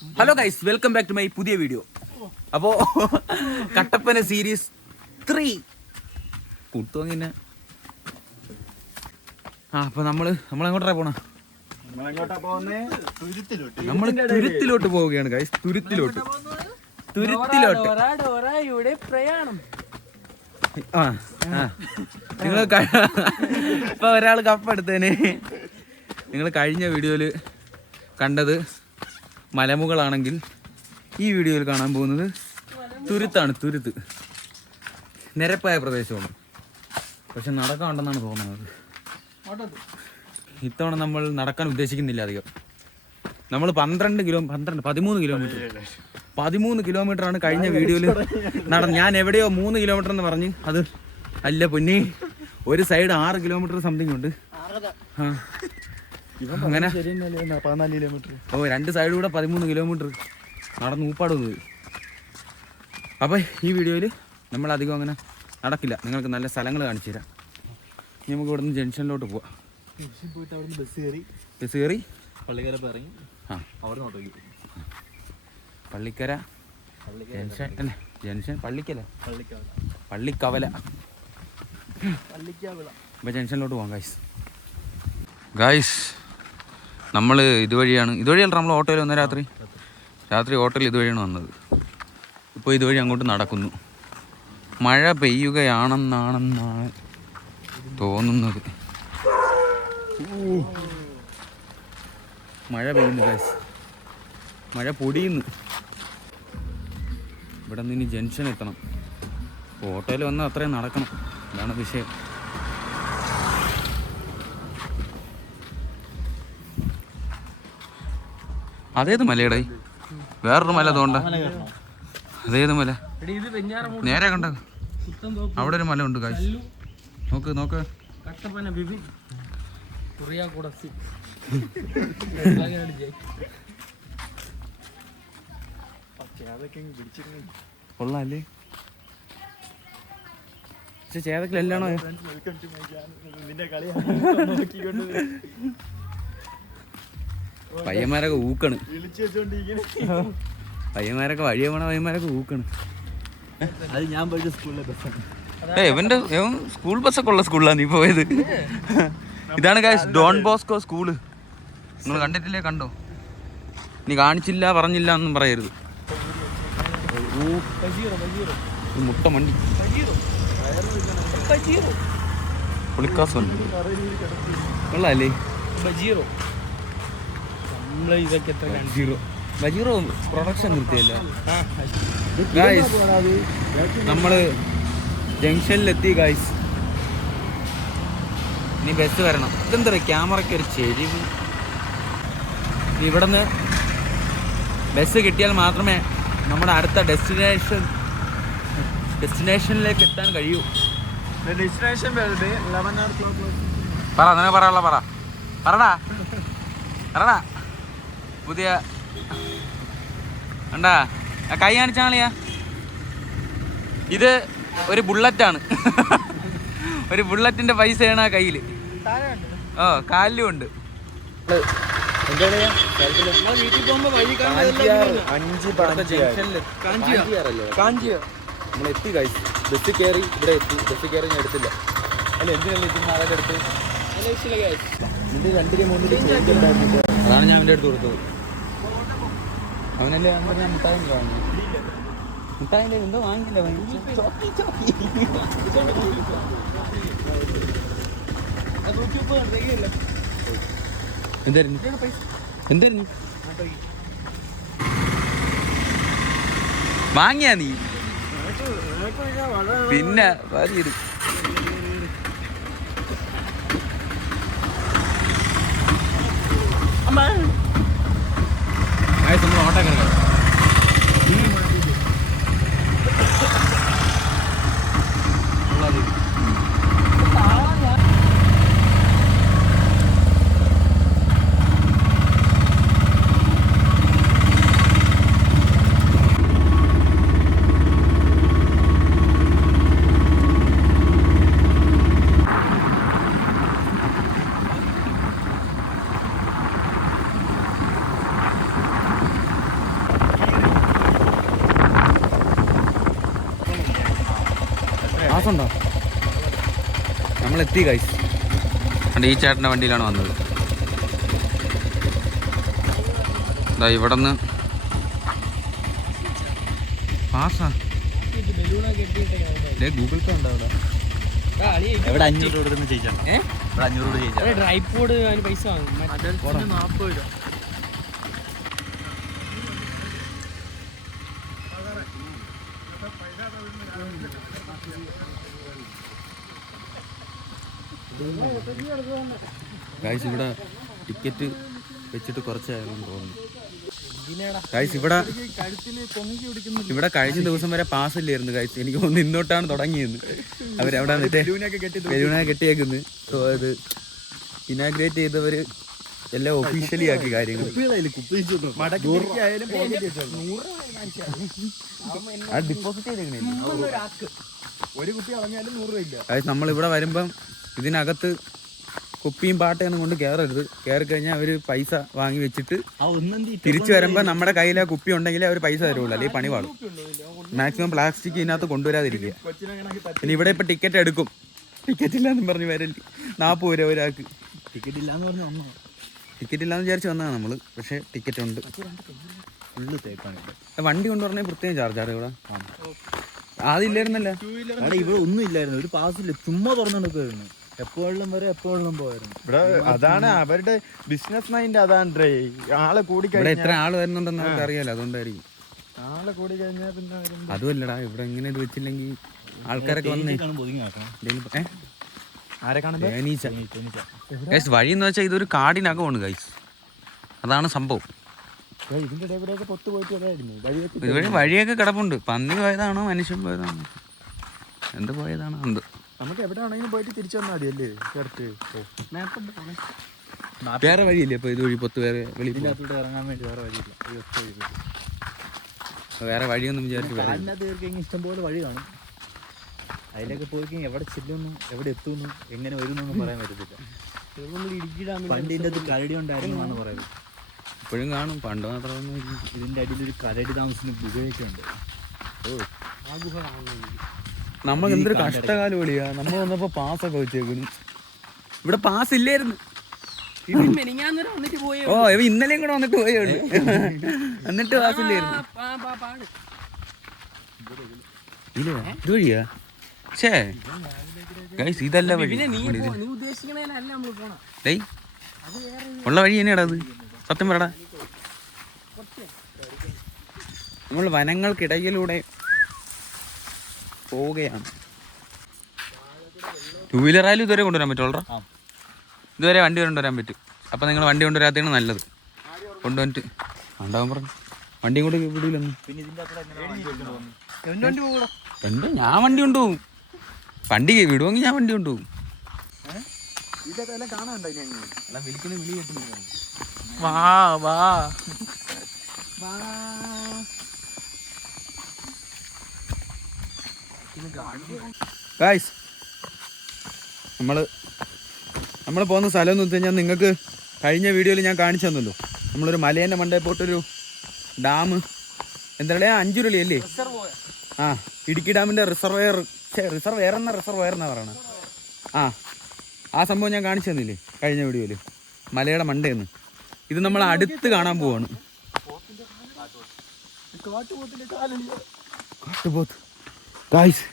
Hello guys, welcome back to my പുതിയ video. അപ്പോൾ Kattappana series 3 കൂട്ടുവാങ്ങിന്നെ. അപ്പോൾ നമ്മൾ എങ്ങോട്ടാ പോണ? നമ്മൾ തുരുത്തിലോട്ട് പോവുകയാണ് ഗൈസ്. തുരുത്തിലോട്ട് നിങ്ങൾ ഇപ്പൊ ഒരാൾ കപ്പെടുത്തേന്. നിങ്ങൾ കഴിഞ്ഞ വീഡിയോയിൽ കണ്ടത് മലമുകളാണെങ്കിൽ ഈ വീഡിയോയിൽ കാണാൻ പോകുന്നത് തുരുത്താണ്. തുരുത്ത് നിരപ്പായ പ്രദേശമാണ്, പക്ഷെ നടക്കാണ്ടെന്നാണ് തോന്നുന്നത്. ഇത്തവണ നമ്മൾ നടക്കാൻ ഉദ്ദേശിക്കുന്നില്ല അധികം. നമ്മൾ 13 കിലോമീറ്ററാണ് കഴിഞ്ഞ വീഡിയോയിൽ നടന്ന്. ഞാൻ എവിടെയോ 3 കിലോമീറ്റർ എന്ന് പറഞ്ഞ്, അത് അല്ല പൊന്നി, ഒരു സൈഡ് 6 കിലോമീറ്റർ സംതിങ് ഉണ്ട്. അങ്ങനെ 14 കിലോമീറ്റർ. ഓ, 2 സൈഡ് കൂടെ 13 കിലോമീറ്റർ നടന്ന് ഊപ്പാട് വന്നത്. അപ്പോൾ ഈ വീഡിയോയിൽ നമ്മളധികം അങ്ങനെ നടക്കില്ല, നിങ്ങൾക്ക് നല്ല സ്ഥലങ്ങൾ കാണിച്ചു തരാം. ഇനി നമുക്ക് ഇവിടെ നിന്ന് ജംഗ്ഷനിലോട്ട് പോവാം. ബസ് കയറി പള്ളിക്കര ഇറങ്ങി അവിടെ പള്ളിക്കര ജംഗ്ഷൻ അല്ലേ? ജംഗ്ഷൻ പള്ളിക്കല പള്ളിക്കവല. അപ്പോൾ ജംഗ്ഷനിലോട്ട് പോകാം ഗായ്സ്. നമ്മൾ ഇതുവഴിയാണ് നമ്മൾ ഓട്ടോയിൽ വന്ന രാത്രി ഓട്ടോയിൽ ഇതുവഴിയാണ് വന്നത്. ഇപ്പോൾ ഇതുവഴി അങ്ങോട്ട് നടക്കുന്നു. മഴ പെയ്യുകയാണെന്നാണ് തോന്നുന്നത്. മഴ പെയ്യുന്നു ഗൈസ്, മഴ പൊടിയുന്നു. ഇവിടെ നിന്ന് ഇനി ജംഗ്ഷൻ എത്തണം. ഓട്ടോയിൽ വന്നാൽ അത്രയും നടക്കണം, അതാണ് വിഷയം. അതേത് മലയുടെ വേറൊരു മല തോണ്ട? അതേത് മല? നേരെ കണ്ട അവിടെ ഒരു മല ഉണ്ട് ഗൈസ്. നോക്ക് കൊള്ളാല്ലേ? പക്ഷെ ചേതക്കിലെല്ലാണോ? പയ്യന്മാരൊക്കെ ഊക്കാണ്. പയ്യന്മാരൊക്കെ വഴിയെ പോണ പയ്യന്മാരൊക്കെ ഊക്കാണ്. അത് ഞാൻ പഠിച്ച സ്കൂളിലെ ബസ്സാണ്. ഇവന്റെ സ്കൂൾ ബസ്സൊക്കെ ഉള്ള സ്കൂളിലാണ് നീ പോയത്. ഇതാണ് ഗൈസ് ഡോൺ ബോസ്കോ സ്കൂള്. നിങ്ങൾ കണ്ടിട്ടില്ലേ? കണ്ടോ? നീ കാണിച്ചില്ല പറഞ്ഞില്ല എന്നും പറയരുത്. മുട്ട മണ്ടി കൊള്ളാല്ലേ? ബജീറോ പ്രൊഡക്ഷൻ നിർത്തിയല്ല. നമ്മള് ജംഗ്ഷനിലെത്തി ഗൈസ്. ഇനി ബസ് വരണം. ഇതെന്താ ക്യാമറയ്ക്ക് ഒരു ചെരിവ്? ഇവിടുന്ന് ബസ് കിട്ടിയാൽ മാത്രമേ നമ്മുടെ അടുത്ത ഡെസ്റ്റിനേഷനിലേക്ക് എത്താൻ കഴിയൂ. പറടാ പുതിയ കണ്ടാ കൈ കാണിച്ചാളിയാ. ഇത് ഒരു ബുള്ളറ്റാണ്. ഒരു ബുള്ളറ്റിന്റെ പൈസയാണ് ആ കയ്യില്. ഓ, കാലിലും ഉണ്ട്. നമ്മളെത്തി ഗൈസ്. ബസ് കയറി ഇവിടെ എത്തി. ബസ് കയറി ഞാൻ എടുത്തില്ല. അല്ല എന്തിനല്ല ഇതിന് അതൊക്കെ എടുത്ത് ഇതിന്റെ 2 3 അതാണ് ഞാൻ അവൻ്റെ അടുത്ത് കൊടുത്തത്. അവനല്ലേ ഞാൻ മുട്ടായി വാങ്ങി. മുട്ടായിൻ്റെ എന്തോ വാങ്ങിയില്ല. എന്തായിരുന്നു വാങ്ങിയാ നീ? പിന്നെ വാരിയത് നമ്മൾ ഓട്ടൊക്കെ ഉണ്ടോ? നമ്മളെത്തി ഗൈസ്. അതുകൊണ്ട് ഈ ചേട്ടൻ്റെ വണ്ടിയിലാണ് വന്നത്. ഇതാ ഇവിടെ നിന്ന് പാസാ. ഗൂഗിൾ പേ ഉണ്ടോ അവിടെ? എവിടെ 500 രൂപ കൊടുത്തെന്ന് ചോദിച്ചാണ്. ഇവിടെ 500 രൂപ ചോദിച്ചാൽ ട്രൈപോഡ് അതിന് പൈസ വാങ്ങും. 40 രൂപ. ഗൈസ് ഇവിടെ ടിക്കറ്റ് വെച്ചിട്ട് കുറച്ചായിരുന്നു തോന്നുന്നു. ഗൈസ് ഇവിടെ കഴിഞ്ഞ ദിവസം വരെ പാസ് ഇല്ലായിരുന്നു ഗൈസ്. എനിക്ക് തോന്നുന്നു ഇന്നോട്ടാണ് തുടങ്ങിയെന്ന്. അവരവിടെ ബലൂണൊക്കെ കെട്ടിയേക്കുന്നത്. സോ അത് ഇനാഗ്രേറ്റ് ചെയ്തവര് എല്ലാം ഒഫീഷ്യലി ആക്കി കാര്യങ്ങൾ. ഗൈസ് നമ്മളിവിടെ വരുമ്പം ഇതിനകത്ത് കുപ്പിയും പാട്ടയൊന്നും കൊണ്ട് കയറരുത്. കയറി കഴിഞ്ഞാൽ അവർ പൈസ വാങ്ങി വെച്ചിട്ട് തിരിച്ചു വരുമ്പോൾ നമ്മുടെ കയ്യിൽ ആ കുപ്പി ഉണ്ടെങ്കിൽ അവർ പൈസ തരുള്ളൂ, അല്ലെങ്കിൽ പണി പാടും. മാക്സിമം പ്ലാസ്റ്റിക് ഇതിനകത്ത് കൊണ്ടുവരാതിരിക്കുക. പിന്നെ ഇവിടെ ഇപ്പം ടിക്കറ്റ് എടുക്കും. ടിക്കറ്റ് ഇല്ലാന്നും പറഞ്ഞ് വരല്ലേ. 40 രൂപ ഒരാൾക്ക്. ടിക്കറ്റ് ഇല്ലാന്ന് പറഞ്ഞു വന്നോ? ടിക്കറ്റ് ഇല്ലാന്ന് വിചാരിച്ച് വന്നതാണ് നമ്മൾ. പക്ഷേ ടിക്കറ്റ് ഉണ്ട്. ഫുള്ള് തേക്കാണ്. വണ്ടി കൊണ്ടുവരണേ പ്രത്യേകം ചാർജാണ് ഇവിടെ. ആദ്യം ഇല്ലായിരുന്നല്ലോ ഇവിടെ ഒന്നും ഇല്ലായിരുന്നു. ഒരു പാസില്ല, ചുമ്മാ തുറന്നെടുക്കുമായിരുന്നു. എപ്പോഴും വരെ എപ്പോഴും പോയായിരുന്നു ഇവിടെ. അതാണ് അവരുടെ ബിസിനസ് മൈൻഡ്. അതാണ് ആളെ കൂടി ഇവിടെ എത്ര ആള് വരുന്നുണ്ടെന്ന് നമുക്ക് അറിയാലോ, അതുകൊണ്ടായിരിക്കും. ആളെ കൂടി കഴിഞ്ഞാൽ പിന്നെ അതുമല്ലടാ, ഇവിടെ ഇങ്ങനെ ഇത് വെച്ചില്ലെങ്കിൽ ആൾക്കാരൊക്കെ വന്നേ. ആരെ കാണുന്നത്? വഴി എന്ന് വെച്ചാൽ ഇതൊരു കാടിനകമാണ് ഗൈസ്. അതാണ് സംഭവം. ഇതിന്റെ ഇടയിലൊക്കെ പൊത്തു പോയിട്ട് അതായിരുന്നു ഇതുവഴി വഴിയൊക്കെ കിടപ്പുണ്ട്. പന്നി പോയതാണോ മനുഷ്യൻ പോയതാണോ എന്ത് പോയതാണോ എന്ത്. നമുക്ക് എവിടെ ആണെങ്കിലും പോയിട്ട് തിരിച്ചു വന്നാൽ മതിയല്ലേ? വേറെ വഴിയില്ലേ ഇപ്പൊ ഇതുവഴി പൊത്ത് വേറെ വെളിയിൽ ഇറങ്ങാൻ വേണ്ടി വേറെ വഴിയില്ല. വേറെ വഴിയൊന്നും വിചാരിച്ചു ഇഷ്ടംപോലെ വഴി കാണും. അതിലൊക്കെ പോയി എവിടെ ചെല്ലുന്നു, എവിടെ എത്തുന്നു, എങ്ങനെ വരുന്നു പറയാൻ പറ്റത്തില്ല. പണ്ടിൻ്റെ അത് കരടി ഉണ്ടായിരുന്നു എന്നാണ് പറയുന്നത്. ഇപ്പോഴും കാണും, പണ്ട് മാത്രമൊന്നും. ഇതിന്റെ അടിയിലൊരു കരടി താമസിക്കുന്ന ഗുഹയൊക്കെ ഉണ്ട്. നമുക്ക് എന്തൊരു കഷ്ടകാലം വിളിയാ. നമ്മൾ വന്നപ്പോ പാസ്സൊക്കെ വെച്ചേക്കുന്നു. ഇവിടെ പാസ് ഇല്ലായിരുന്നു. ഓ ഇവ ഇന്നലെയും കൂടെ വന്നിട്ട് പോയുള്ളൂ. എന്നിട്ട് പാസ് ഇല്ലായിരുന്നു. ഇതുവഴിയാ? ഷേ ഗൈസ് ഇതല്ല വഴി. ഉള്ള വഴി തന്നെയാടാ അത്. സത്യം പറടാ. നമ്മൾ വനങ്ങൾക്കിടയിലൂടെ പോവുകയാണ്. 2 വീലറായാലും ഇതുവരെ കൊണ്ടുവരാൻ പറ്റുള്ളൂ. ഇതുവരെ വണ്ടി കൊണ്ടുവരാൻ പറ്റും. അപ്പം നിങ്ങൾ വണ്ടി കൊണ്ടുവരാത്തതാണ് നല്ലത്. കൊണ്ടുവന്നിട്ട് ഉണ്ടാവാൻ പറഞ്ഞു. വണ്ടിയും കൂടെ വിടില്ലെന്ന്. എൻ്റെ ഞാൻ വണ്ടി കൊണ്ടുപോകും. വണ്ടി വിടുമെങ്കിൽ ഞാൻ വണ്ടി കൊണ്ടുപോകും. ഗായ്സ് നമ്മൾ പോകുന്ന സ്ഥലം എന്ന് വെച്ച് കഴിഞ്ഞാൽ നിങ്ങൾക്ക് കഴിഞ്ഞ വീഡിയോയിൽ ഞാൻ കാണിച്ചു തന്നല്ലോ. നമ്മളൊരു മലേൻ്റെ മണ്ടയിൽ പോയിട്ടൊരു ഡാം, എന്താ പറയുക, 5 ഉരുളിയല്ലേ? ആ, ഇടുക്കി ഡാമിൻ്റെ റിസർവെയർ എന്നാ പറയണത്. ആ സംഭവം ഞാൻ കാണിച്ചു തന്നില്ലേ കഴിഞ്ഞ വീഡിയോയിൽ, മലയുടെ മണ്ടയെന്ന്. ഇത് നമ്മൾ അടുത്ത് കാണാൻ പോവാണ്. കാട്ടുപോത്ത് ഗായ്സ്,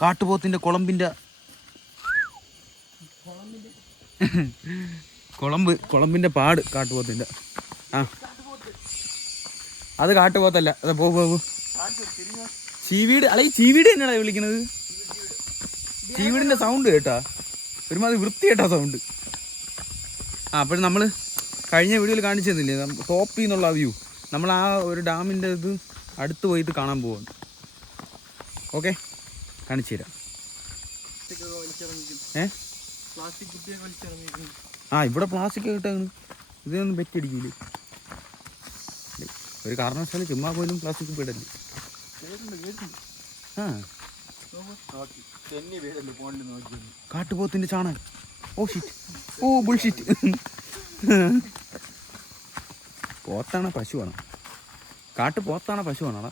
കാട്ടുപോത്തിന്റെ കുളമ്പിന്റെ പാട്. കാട്ടുപോത്തിന്റെ അത് കാട്ടുപോത്തല്ല. അതെ പോകും. ചീവീട് അല്ല, ഈ ചീവീട് തന്നെയാണോ വിളിക്കണത്? ചീവീടിന്റെ സൗണ്ട് കേട്ടാ ഒരുമാതിരി വൃത്തികേട്ടാ സൗണ്ട്. അപ്പോഴും നമ്മൾ കഴിഞ്ഞ വീഡിയോയിൽ കാണിച്ചു തന്നില്ലേ ടോപ്പിൽ നിന്നുള്ള വ്യൂ. നമ്മൾ ആ ഒരു ഡാമിൻ്റെ ഇത് അടുത്ത് പോയിട്ട് കാണാൻ പോവാണ്. ഓക്കെ, കാണിച്ചു തരാം. ഇവിടെ പ്ലാസ്റ്റിക് കിട്ടാണ്. ഇതൊന്നും ബെറ്റടിക്കില്ലേ? ഒരു കാരണവശാലും ചുമ്മാ പോലും പ്ലാസ്റ്റിക് ഇടല്ലേ. കാട്ടുപോത്തിന്റെ ചാണകം. ഓ ഷിറ്റ്, ഓ ബുൾഷിറ്റ്. പോത്താണോ പശുവാണോ? കാട്ടുപോത്താണോ പശുവാണോ?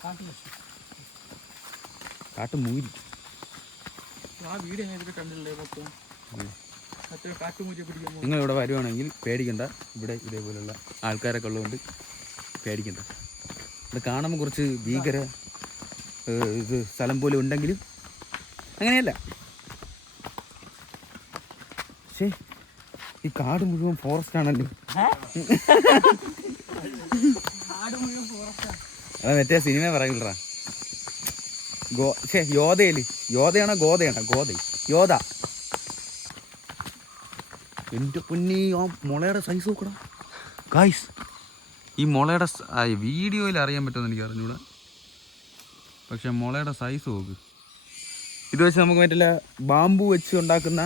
കാട്ടുമൂരി. നിങ്ങൾ ഇവിടെ വരുവാണെങ്കിൽ പേടിക്കണ്ട. ഇവിടെ ഇതേപോലുള്ള ആൾക്കാരൊക്കെ ഉള്ളതുകൊണ്ട് പേടിക്കണ്ട. ഇവിടെ കാണുമ്പോൾ കുറച്ച് ഭീകര ഇത് സ്ഥലം പോലെ ഉണ്ടെങ്കിലും അങ്ങനെയല്ല. പക്ഷേ ഈ കാട് മുഴുവൻ ഫോറസ്റ്റ് ആണല്ലോ. അതാ മറ്റേ സിനിമ പറയില്ലടാ, യോധയില്. യോധയാണോ ഗോതയാണോ? യോധ. എൻ്റെ പൊന്നി, ആ മുളയുടെ സൈസ് നോക്കടാ ഗായ്സ്. ഈ മുളയുടെ വീഡിയോയിൽ അറിയാൻ പറ്റുമെന്ന് എനിക്ക് അറിഞ്ഞൂടാ, പക്ഷെ മുളയുടെ സൈസ് നോക്ക്. ഇത് വെച്ച് നമുക്ക് മറ്റുള്ള ബാമ്പു വെച്ച് ഉണ്ടാക്കുന്ന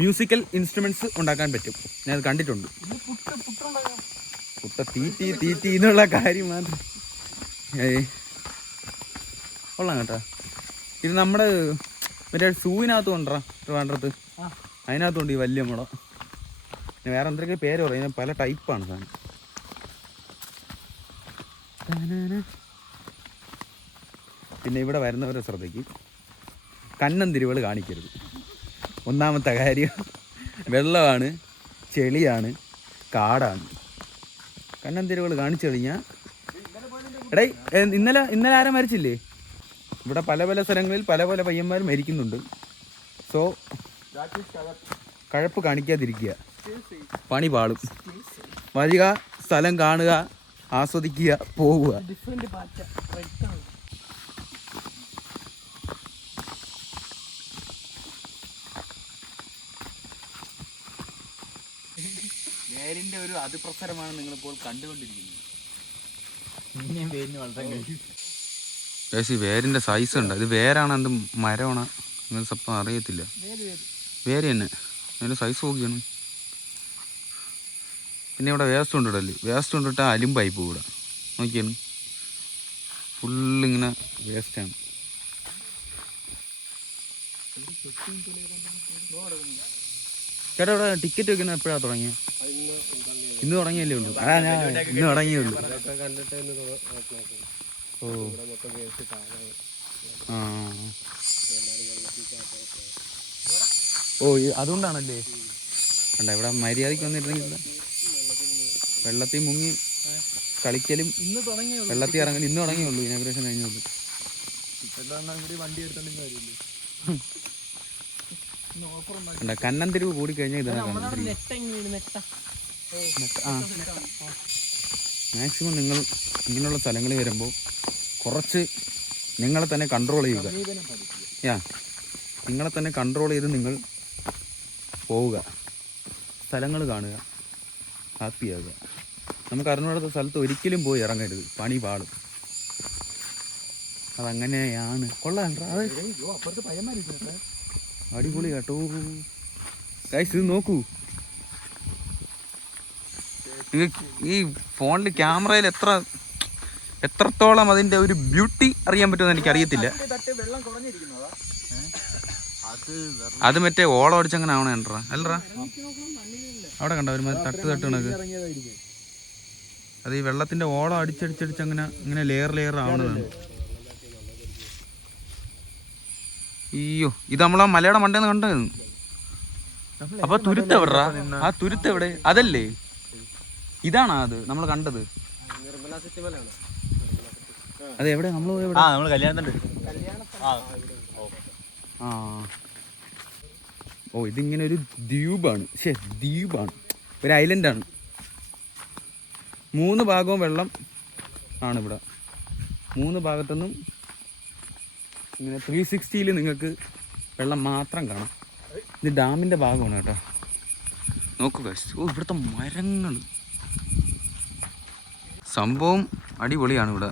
മ്യൂസിക്കൽ ഇൻസ്ട്രുമെൻറ്റ്സ് ഉണ്ടാക്കാൻ പറ്റും. ഞാനത് കണ്ടിട്ടുണ്ട്. പുട്ട തീറ്റി എന്നുള്ള കാര്യം മാത്രം കൊള്ളാം കേട്ടോ. ഇത് നമ്മുടെ മറ്റേ സൂവിനകത്ത് കൊണ്ടുവരാ ട്രിവാൻഡ്രത്ത്, അതിനകത്തുണ്ട് ഈ വലിയ മുള. പിന്നെ വേറെ എന്തൊക്കെ പേര് പറയും, ഇതിന് പല ടൈപ്പാണ് സാധനം. പിന്നെ ഇവിടെ വരുന്നവരെ ശ്രദ്ധയ്ക്ക് കണ്ണന്തിരിവുകൾ കാണിക്കരുത്. ഒന്നാമത്തെ കാര്യം, വെള്ളമാണ്, ചെളിയാണ്, കാടാണ്. കണ്ണന്തിരിവുകൾ കാണിച്ചു കഴിഞ്ഞാൽ എടേ ഇന്നലെ ആരും മരിച്ചില്ലേ? ഇവിടെ പല പല സ്ഥലങ്ങളിൽ പല പല പയ്യന്മാർ മരിക്കുന്നുണ്ട്. സോ കഴപ്പ് കാണിക്കാതിരിക്കുക, പണി പാളും. വരിക, സ്ഥലം കാണുക, ആസ്വദിക്കുക, പോവുക. വേരിന്റെ ഒരു അതിപ്രസരമാണ് നിങ്ങളിപ്പോൾ കണ്ടുകൊണ്ടിരിക്കുന്നത്. വേരിന്റെ സൈസ് ഉണ്ട്. ഇത് വേരാണ്, എന്ത് മരമാണ് നിങ്ങൾ സപ്പം അറിയത്തില്ല. വേര് തന്നെ, അതിൻ്റെ സൈസ് നോക്കിയാണ്. പിന്നെ ഇവിടെ വേസ്റ്റ് കൊണ്ടിടല്ലേ, വേസ്റ്റ് കൊണ്ടിട്ട് അലിമ്പായി പോകും. ഇവിടെ നോക്കിയാണ്, ഫുള്ളിങ്ങനെ വേസ്റ്റാണ്. ചേട്ടാ ഇവിടെ ടിക്കറ്റ് വെക്കുന്നത് എപ്പോഴാണ് തുടങ്ങിയത്? ഇന്ന് തുടങ്ങിയല്ലേ ഉള്ളൂ. ഇന്ന് തുടങ്ങിയേ ഉള്ളൂ. അതുകൊണ്ടാണല്ലേ കണ്ട ഇവിടെ മര്യാദയ്ക്ക് വന്നിട്ടുണ്ടെങ്കിൽ വെള്ളത്തിൽ മുങ്ങി കളിക്കലും വെള്ളത്തിൽ ഇറങ്ങലും ഇന്ന് തുടങ്ങിയുള്ളൂ. ഇനാഗ്രേഷൻ കഴിഞ്ഞുള്ളൂ. കണ്ണന്തിരിവ് കൂടി കഴിഞ്ഞാൽ ഇതാണ്. മാക്സിമം നിങ്ങൾ ഇങ്ങനെയുള്ള സ്ഥലങ്ങളിൽ വരുമ്പോൾ കുറച്ച് നിങ്ങളെ തന്നെ കൺട്രോൾ ചെയ്യുക. നിങ്ങളെ തന്നെ കൺട്രോൾ ചെയ്ത് നിങ്ങൾ പോവുക, സ്ഥലങ്ങൾ കാണുക, ഹാപ്പിയാകുക. നമുക്ക് അറിഞ്ഞുകൂടാത്ത സ്ഥലത്ത് ഒരിക്കലും പോയി ഇറങ്ങരുത്, പണി പാടും. അതങ്ങനെയാണ്. കൊള്ളാം, അടിപൊളി കേട്ടോ ഗൈസ്. ഇത് നോക്കൂ, നിങ്ങൾക്ക് ഈ ഫോണിൽ ക്യാമറയിൽ എത്രത്തോളം അതിൻ്റെ ഒരു ബ്യൂട്ടി അറിയാൻ പറ്റുമെന്ന് എനിക്കറിയത്തില്ല. അത് മറ്റേ ഓളം അടിച്ചങ്ങനെ ആവണേ എൻട്രാ അല്ലറാ. അവിടെ കണ്ട ഒരു തട്ടണത്, അത് ഈ വെള്ളത്തിൻ്റെ ഓളം അടിച്ചടിച്ചടിച്ചങ്ങനെ ഇങ്ങനെ ലെയർ ആവണതാണ്. അയ്യോ, ഇത് നമ്മളാ മലയുടെ മണ്ടേന്ന് കണ്ടത്. അപ്പൊ തുരുത്തെവിടാ? ആ തുരുത്തെവിടെ? അതല്ലേ, ഇതാണോ അത് നമ്മൾ കണ്ടത്? അത് എവിടെ നമ്മൾ കല്യാണത്തിൻ്റെ? ഓ, ഇതിങ്ങനെ ഒരു ദ്വീപാണ്, ഒരു ഐലൻഡാണ്. 3 ഭാഗവും വെള്ളം ആണ് ഇവിടെ. 3 ഭാഗത്തുനിന്നും ഇങ്ങനെ 360 നിങ്ങൾക്ക് വെള്ളം മാത്രം കാണാം. ഇത് ഡാമിൻ്റെ ഭാഗമാണ് കേട്ടോ. നോക്കുക, ഇവിടുത്തെ മരങ്ങൾ സംഭവം അടിപൊളിയാണ് ഇവിടെ.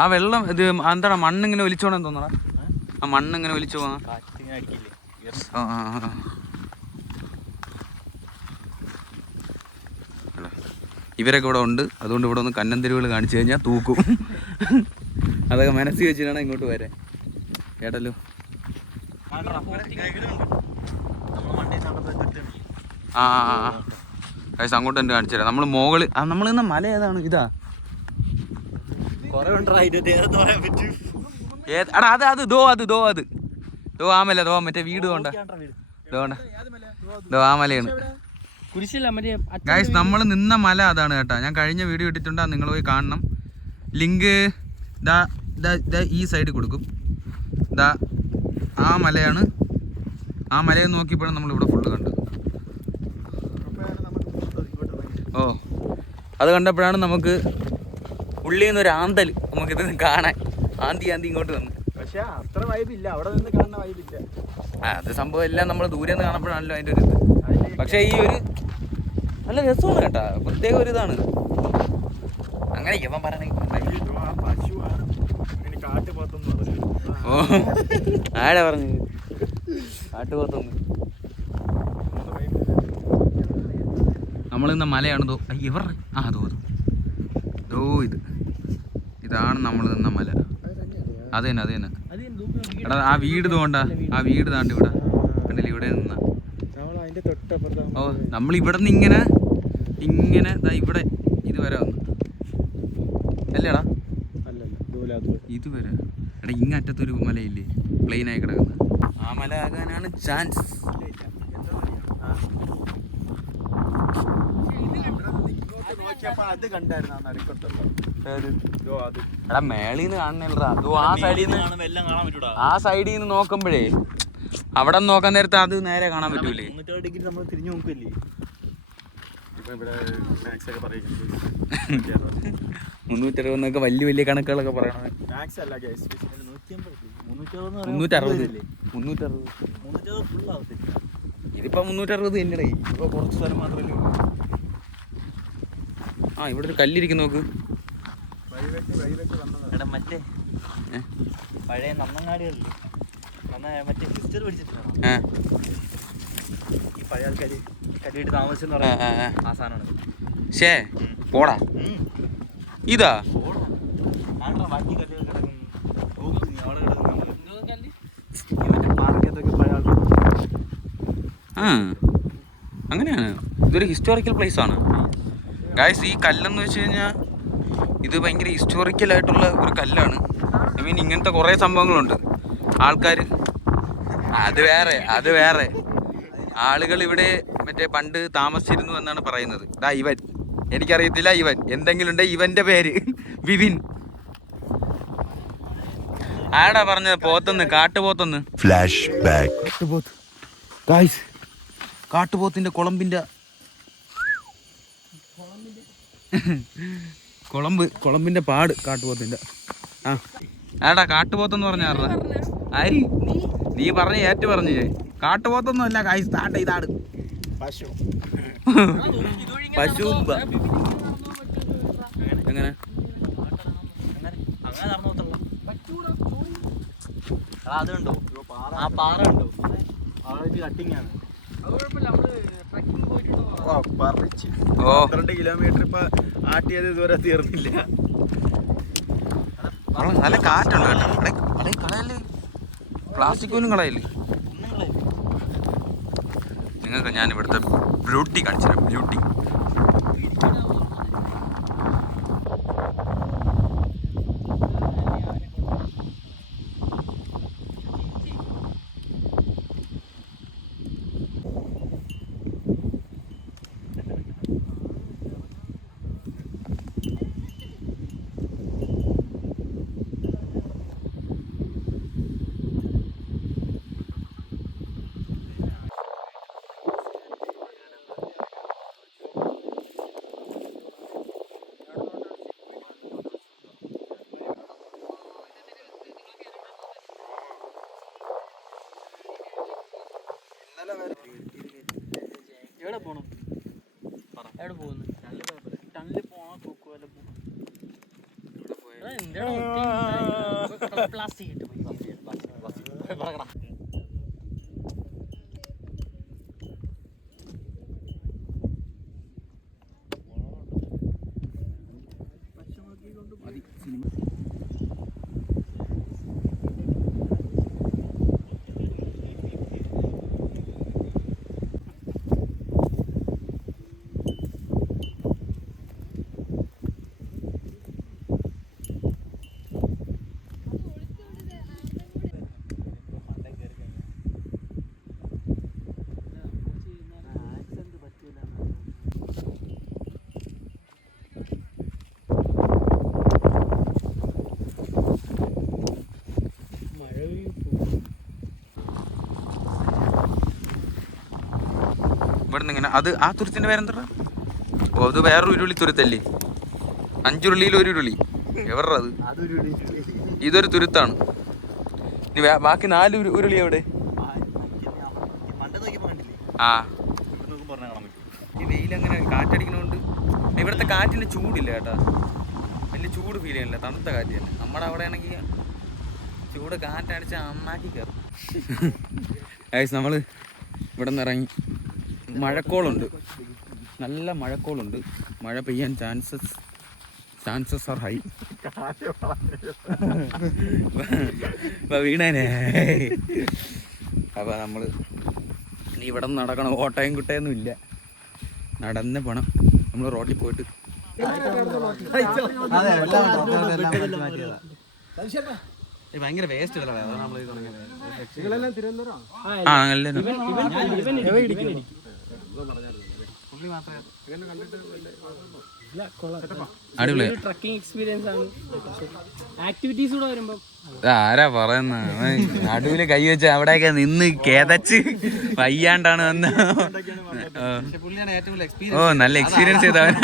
ആ വെള്ളം ഇത് എന്താണ്, മണ്ണിങ്ങനെ ഒലിച്ചോണെന്ന് തോന്നണ. ആ മണ്ണിങ്ങനെ ഒലിച്ചു പോകാം. ഇവരൊക്കെ ഇവിടെ ഉണ്ട്. അതുകൊണ്ട് ഇവിടെ ഒന്ന് കന്നന്തിരിവുകൾ കാണിച്ചു കഴിഞ്ഞാൽ തൂക്കും. അതൊക്കെ മനസ്സിൽ വെച്ചിട്ടാണ് ഇങ്ങോട്ട് വരാൻ. കേട്ടല്ലോ, അങ്ങോട്ട് തന്നെ കാണിച്ചു തരാം. നമ്മൾ മുകളിൽ നമ്മൾ ഇന്ന മല ഏതാണ്? ഇതാ എടാ, അത് ദോ ആ മല, ദോ മറ്റേ വീട് കൊണ്ട ദോ ആ മലയാണ് കുരിശില്ല മറ്റേ ഗൈസ്. നമ്മൾ നിന്ന മല അതാണ് കേട്ടോ. ഞാൻ കഴിഞ്ഞ വീഡിയോ ഇട്ടിട്ടുണ്ട്, നിങ്ങൾ പോയി കാണണം. ലിങ്ക് ഈ സൈഡിൽ കൊടുക്കും. ദാ ആ മലയാണ്. ആ മലയെ നോക്കിയപ്പോഴാണ് നമ്മളിവിടെ ഫുള്ള് കണ്ടത്. ഓ അത് കണ്ടപ്പോഴാണ് നമുക്ക് ഉള്ളിൽ നിന്നൊരു ആന്തൽ നമുക്കിത് കാണാൻ ആന്തി ഇങ്ങോട്ട് വന്നു. പക്ഷെ അത്ര വൈബില്ല, അവിടെ നിന്ന് കാണുന്ന വൈബില്ല. അത് സംഭവം എല്ലാം നമ്മൾ ദൂരെ നിന്ന് കാണുമ്പോഴാണല്ലോ അതിൻ്റെ ഒരു ഇത്. പക്ഷേ ഈ ഒരു നല്ല രസമാണ് കേട്ടാ, പ്രത്യേക ഒരു ഇതാണ്. അങ്ങനെ ഇവൻ പറയണെങ്കിൽ ഓ ആരാ പറഞ്ഞു കാട്ടുപോത്തൊന്ന്. നമ്മളിന്ന മലയാണ് ദോ ഇവർ ദോ ഇതാണ് നമ്മൾ നിന്ന മല. അത് തന്നെ എടാ ആ വീട് തോണ്ട, ആ വീട് താണ്ട് ഇവിടെ കണ്ടില്ല, ഇവിടെ നിന്ന. ഓ നമ്മളിവിടെ നിന്ന് ഇങ്ങനെ ഇവിടെ ഇതുവരെ വന്നു അല്ലേടാ, ഇതുവരെ. എടാ ഇങ്ങറ്റത്തൊരു മലയില്ലേ പ്ലെയിനായി കിടക്കുന്നത്, ആ മല ആകാനാണ് ചാൻസ്. എടാ മേളിന്ന് കാണുന്നില്ലടാ, അതോ ആ സൈഡിൽ നിന്ന് നോക്കുമ്പോഴേ അവിടെ നോക്കാൻ നേരത്തെ അത് നേരെ കാണാൻ പറ്റൂലേ. 360 വലിയ കണക്കുകളൊക്കെ പറയണത്. 360 ഇതിപ്പോ 360 തന്നെടേ. ഇപ്പൊ കുറച്ച് സ്ഥലം മാത്രമല്ലേ ഉള്ളൂ. ആ ഇവിടെ ഒരു കല്ലിരിക്കും നോക്ക്. മറ്റേ പഴയ നന്നങ്ങാടികളില്ലേ, മറ്റേ ഹിസ്റ്ററി പഠിച്ചിട്ടുണ്ടോ? ഈ പഴയ ആൾക്കാർ കല്ലിട്ട് താമസിച്ചെന്ന് പറയാം, ആ സാധനമാണ്. ശേ പോടാ ഇതാ ബാക്കി കല്ലുകൾ കിടക്കുന്നു. മാർക്കറ്റൊക്കെ പഴയ ആൾക്കാർ. ആ അങ്ങനെയാണ്. ഇതൊരു ഹിസ്റ്റോറിക്കൽ പ്ലേസ് ആണ് ഗായ്സ്. ഈ കല്ലെന്ന് വെച്ച് കഴിഞ്ഞാൽ ഇത് ഭയങ്കര ഹിസ്റ്റോറിക്കലായിട്ടുള്ള ഒരു കല്ലാണ്. ഐ മീൻ ഇങ്ങനത്തെ കുറേ സംഭവങ്ങളുണ്ട്. ആൾക്കാർ അത് വേറെ ആളുകൾ ഇവിടെ മറ്റേ പണ്ട് താമസിച്ചിരുന്നു എന്നാണ് പറയുന്നത്. ദാ ഇവൻ, എനിക്കറിയത്തില്ല ഇവൻ എന്തെങ്കിലും ഉണ്ട്. ഇവന്റെ പേര് വിപിൻ. ആടാ പറഞ്ഞത് പോത്തൊന്ന്, കാട്ടുപോത്തൊന്ന്. Flash back. കാട്ടുപോത്ത് ഗായ്സ്, കാട്ടുപോത്തിന്റെ കുളമ്പിന്റെ പാട് കാട്ടുപോത്തിന്റെ. ആ ആടാ കാട്ടുപോത്തെന്ന് പറഞ്ഞ ആരി നീ പറഞ്ഞ ഏറ്റു പറഞ്ഞു. കാട്ടുപോത്തൊന്നും അല്ല ഗായ്സ്, താണ്ട ഇതാണ് പശു. എങ്ങനെ അതുണ്ടോ ആ പാറ ഉണ്ടോ? കട്ടിങ് ആണ്. 12 കിലോമീറ്റർ ഇപ്പൊ ആട്ടിയത് ഇതുവരെ തീർന്നില്ല. നല്ല കാറ്റുണ്ട് കേട്ടോ. കളയല്ലേ, പ്ലാസ്റ്റിക് പോലും കളയല്ലേ. നിങ്ങൾക്ക് ഞാൻ ഇവിടുത്തെ ബ്യൂട്ടി കാണിച്ചു തരാം. ബ്യൂട്ടി എവിടെ പോണം? എവിടെ പോകുന്നു? ടണ്ണിൽ പോണോ തൂക്കുവല്ല പ്ലാസ്റ്റിക് ഇട്ട് ഇവിടുന്ന് ഇങ്ങനെ അത് ആ തുരുത്തിൻ്റെ പേരെന്താ? ഓ അത് വേറൊരു ഉരുളി തുരുത്തല്ലേ? 5 ഉരുളിയിൽ 1 ഉരുളി. എവരുടെ അത്? ഇതൊരു തുരുത്താണ്. ഇനി ബാക്കി 4 ഉരുളി എവിടെ? ആ ഈ വെയിലങ്ങനെ കാറ്റടിക്കണോണ്ട് ഇവിടുത്തെ കാറ്റിന് ചൂടില്ല കേട്ടോ. വലിയ ചൂട് ഫീൽ ചെയ്യുന്നില്ല, തണുത്ത കാറ്റ് തന്നെ. നമ്മുടെ അവിടെ ആണെങ്കിൽ ചൂട് കാറ്റടിച്ച് അന്നാക്കി കയറും. നമ്മൾ ഇവിടെ നിന്ന് ഇറങ്ങി. മഴക്കോളുണ്ട്, നല്ല മഴക്കോളുണ്ട്. മഴ പെയ്യാൻ ചാൻസസ് ആർ ഹൈ. വീണേനെ. അപ്പോൾ നമ്മൾ ഇനി ഇവിടെ നിന്ന് നടക്കണം. ഓട്ടയും കുട്ടയൊന്നും ഇല്ല, നടന്ന് പോണം. നമ്മൾ റോഡിൽ പോയിട്ട് ഭയങ്കര വേസ്റ്റ് അടിപൊളി ട്രക്കിംഗ് എക്സ്പീരിയൻസ് ആണ്. ആക്ടിവിറ്റീസ് കൂടെ വരുമ്പോ ആരാ പറയുന്ന നടുവില് കൈ വെച്ച് അവിടെയൊക്കെ നിന്ന് കേതച്ച് വയ്യാണ്ടാണ് വന്ന. ഓ നല്ല എക്സ്പീരിയൻസ് ചെയ്തവൻ.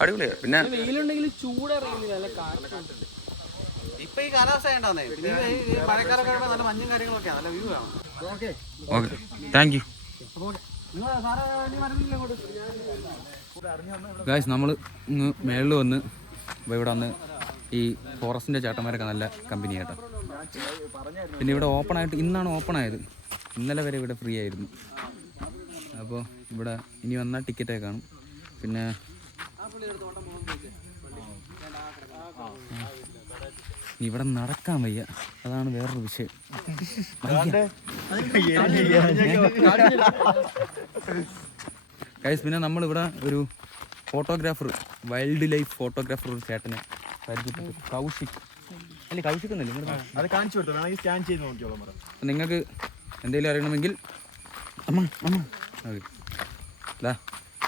അടിപൊളിയാ. പിന്നെ വെയിലുണ്ടെങ്കിൽ ചൂട് അറിയുന്നില്ല, നല്ല കാറ്റുണ്ട്. ഇപ്പൊ ഈ കാലാവസ്ഥ മഴക്കാലൊക്കെ നല്ല മഞ്ഞും കാര്യങ്ങളൊക്കെ നല്ല വ്യൂ ആണ്. Okay, thank you guys. നമ്മൾ ഇങ്ങ് മേളിൽ വന്ന് ഇവിടെ വന്ന് ഈ ഫോറസ്റ്റിൻ്റെ ചേട്ടന്മാരൊക്കെ നല്ല കമ്പനി കേട്ടോ. പിന്നെ ഇവിടെ ഓപ്പണായിട്ട് ഇന്നാണ് ഓപ്പണായത്. ഇന്നലെ വരെ ഇവിടെ ഫ്രീ ആയിരുന്നു. അപ്പോൾ ഇവിടെ ഇനി വന്നാൽ ടിക്കറ്റൊക്കെ കാണും. പിന്നെ ഇവിടെ നടക്കാൻ വയ്യ, അതാണ് വേറൊരു വിഷയം. ഗൈസ് പിന്നെ നമ്മളിവിടെ ഒരു ഫോട്ടോഗ്രാഫർ, വൈൽഡ് ലൈഫ് ഫോട്ടോഗ്രാഫർ ഒരു ചേട്ടനെ പരിചയപ്പെട്ടു. കൗശിക് എന്നല്ലേ അത് കാണിച്ചു കൊടുത്തു, സ്കാൻ ചെയ്ത് നോക്കിയോളാം. നിങ്ങൾക്ക് എന്തെങ്കിലും അറിയണമെങ്കിൽ ഓക്കെ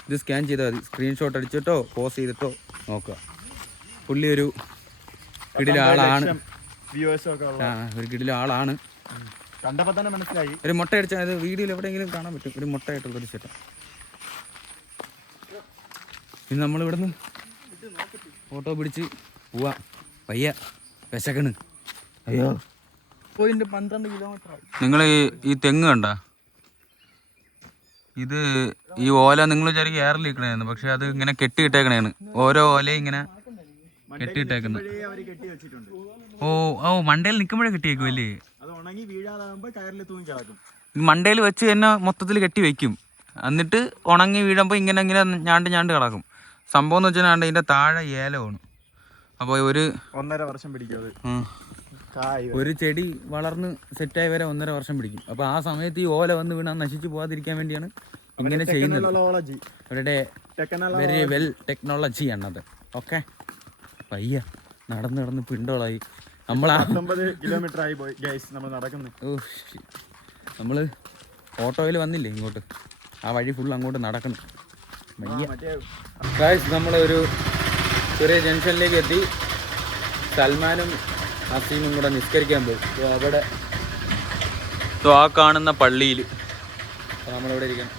ഇത് സ്കാൻ ചെയ്താൽ മതി. സ്ക്രീൻഷോട്ട് അടിച്ചിട്ടോ പോസ്റ്റ് ചെയ്തിട്ടോ നോക്കുക. പുള്ളി ഒരു കിടില ആളാണ്, ഒരു കിടില ആളാണ്. കണ്ടപ്പോൾ തന്നെ മനസ്സിലായി. ഒരു മുട്ട അടിച്ചാൽ അത് വീഡിയോയിൽ എവിടെയെങ്കിലും കാണാൻ പറ്റും. ഒരു മുട്ടയായിട്ടുള്ളൊരു ചേട്ടൻ. ഇനി നമ്മളിവിടുന്ന് ഫോട്ടോ പിടിച്ച് പോവാ. വയ്യ, വിശക്കണ്. അയ്യോ 12 കിലോമീറ്റർ. നിങ്ങൾ ഈ തെങ്ങ് കണ്ട? ഇത് ഈ ഓല നിങ്ങൾ ചെറിയ എയറിലിരിക്കണേന്ന്, പക്ഷെ അത് ഇങ്ങനെ കെട്ടിയിട്ടേക്കണേന്ന്. ഓരോ ഓലയും ഇങ്ങനെ കെട്ടിയിട്ടേക്കുന്നത്. ഓ മണ്ടയിൽ നിൽക്കുമ്പോഴേ കെട്ടിയേക്കുമല്ലേ? മണ്ടയിൽ വെച്ച് തന്നെ മൊത്തത്തിൽ കെട്ടി വെക്കും. എന്നിട്ട് ഉണങ്ങി വീഴുമ്പോൾ ഇങ്ങനെ ഞാണ്ട് കിടക്കും. സംഭവം എന്ന് വെച്ചാൽ ഇതിൻ്റെ താഴെ ഏലമാണ്. അപ്പോൾ 1.5 വർഷം പിടിക്കും. ഒരു ചെടി വളർന്ന് സെറ്റായി വരെ 1.5 വർഷം പിടിക്കും. അപ്പോൾ ആ സമയത്ത് ഈ ഓല വന്ന് വീണാൽ നശിച്ചു പോകാതിരിക്കാൻ വേണ്ടിയാണ് ഇങ്ങനെ ചെയ്യുന്നത്. അവരുടെ വെരി വെൽ ടെക്നോളജി ആണത്. ഓക്കെ, പയ്യ നടന്ന് പിണ്ടോളായി. നമ്മൾ 19 കിലോമീറ്റർ ആയി പോയി ഗൈസ് നമ്മൾ നടക്കുന്നത്. നമ്മൾ ഓട്ടോയിൽ വന്നില്ലേ ഇങ്ങോട്ട്, ആ വഴി ഫുൾ അങ്ങോട്ട് നടക്കണം. ഗൈസ് നമ്മളൊരു ചെറിയ ജംഗ്ഷനിലേക്ക് എത്തി. സൽമാനും അസീമും കൂടെ നിസ്കരിക്കാൻ പോയി. അവിടെ ആ കാണുന്ന പള്ളിയിൽ നമ്മളിവിടെ ഇരിക്കണം.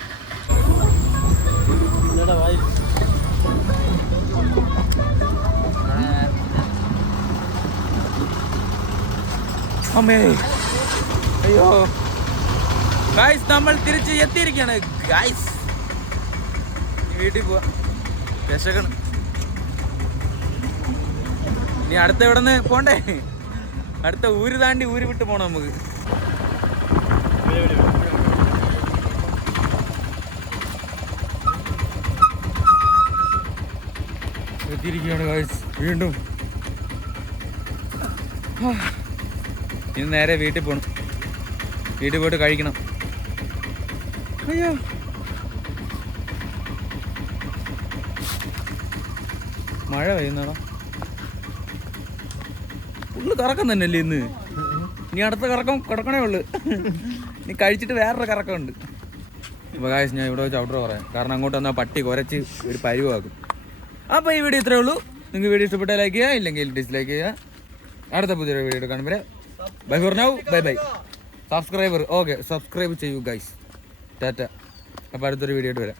അമ്മേ അയ്യോ ഗൈസ്, നമ്മൾ തിരിച്ച് എത്തിയിരിക്കുകയാണ് ഗൈസ്. വീട്ടിൽ പോവാ, വിശക്കണം. ഇനി അടുത്ത ഇവിടെ നിന്ന് പോണ്ടേ? അടുത്ത ഊര് താണ്ടി ഊര് വിട്ട് പോണം നമുക്ക്. എത്തിയിരിക്കുകയാണ് ഗൈസ് വീണ്ടും. ഇനി നേരെ വീട്ടിൽ പോകണം. വീട്ടിൽ പോയിട്ട് കഴിക്കണം. അയ്യോ മഴ പെയ്യുന്നാണോ? ഫുള്ള് കറക്കം തന്നെയല്ലേ ഇന്ന്. ഇനി അടുത്ത കറക്കം കിടക്കണേ ഉള്ളു. ഇനി കഴിച്ചിട്ട് വേറൊരു കറക്കമുണ്ട്. അപ്പോൾ ഗൈസ് ഞാൻ ഇവിടെ വെച്ച് ഔട്ടർ പറയാം, കാരണം അങ്ങോട്ട് വന്നാൽ പട്ടി കുരച്ച് ഒരു പരിവാക്കും. അപ്പോൾ ഈ വീഡിയോ ഇത്രയേ ഉള്ളൂ. നിങ്ങൾക്ക് വീഡിയോ ഇഷ്ടപ്പെട്ടാൽ ലൈക്ക് ചെയ്യുക, ഇല്ലെങ്കിൽ ഡിസ്ലൈക്ക് ചെയ്യുക. അടുത്ത പുതിയൊരു വീഡിയോ കാണുമ്പോൾ bye for now, bye bye. Subscribe ചെയ്യൂ ഗൈസ്. ടാറ്റ. അപ്പോൾ അടുത്തൊരു വീഡിയോ ആയിട്ട് വരാം.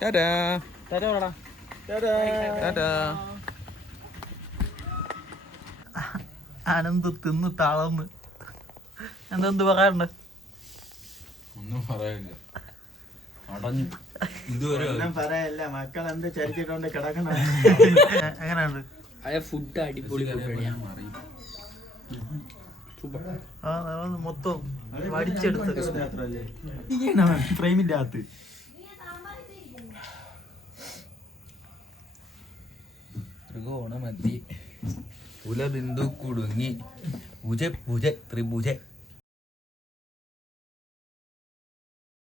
ടാറ്റാ. ടാറ്റാ. ആനന്ദ് തിന്ന് തളർന്ന് എന്തെന്ത് പറയാറുണ്ട്? ഒന്നും പറയാനില്ല, അടഞ്ഞു. ഇതുവരെ പറയല്ല, മക്കൾ എന്ത് ചരിച്ചിട്ടുണ്ട് കിടക്കണം. എങ്ങനെയുണ്ട് ഫുഡ്? അടിപൊളി മൊത്തം വടിച്ചെടുത്ത് ഫ്രെയിമിന്റെ അകത്ത് ത്രികോണമധ്യേ കുലബിന്ദു കുടുങ്ങി ഭുജ ത്രിഭുജ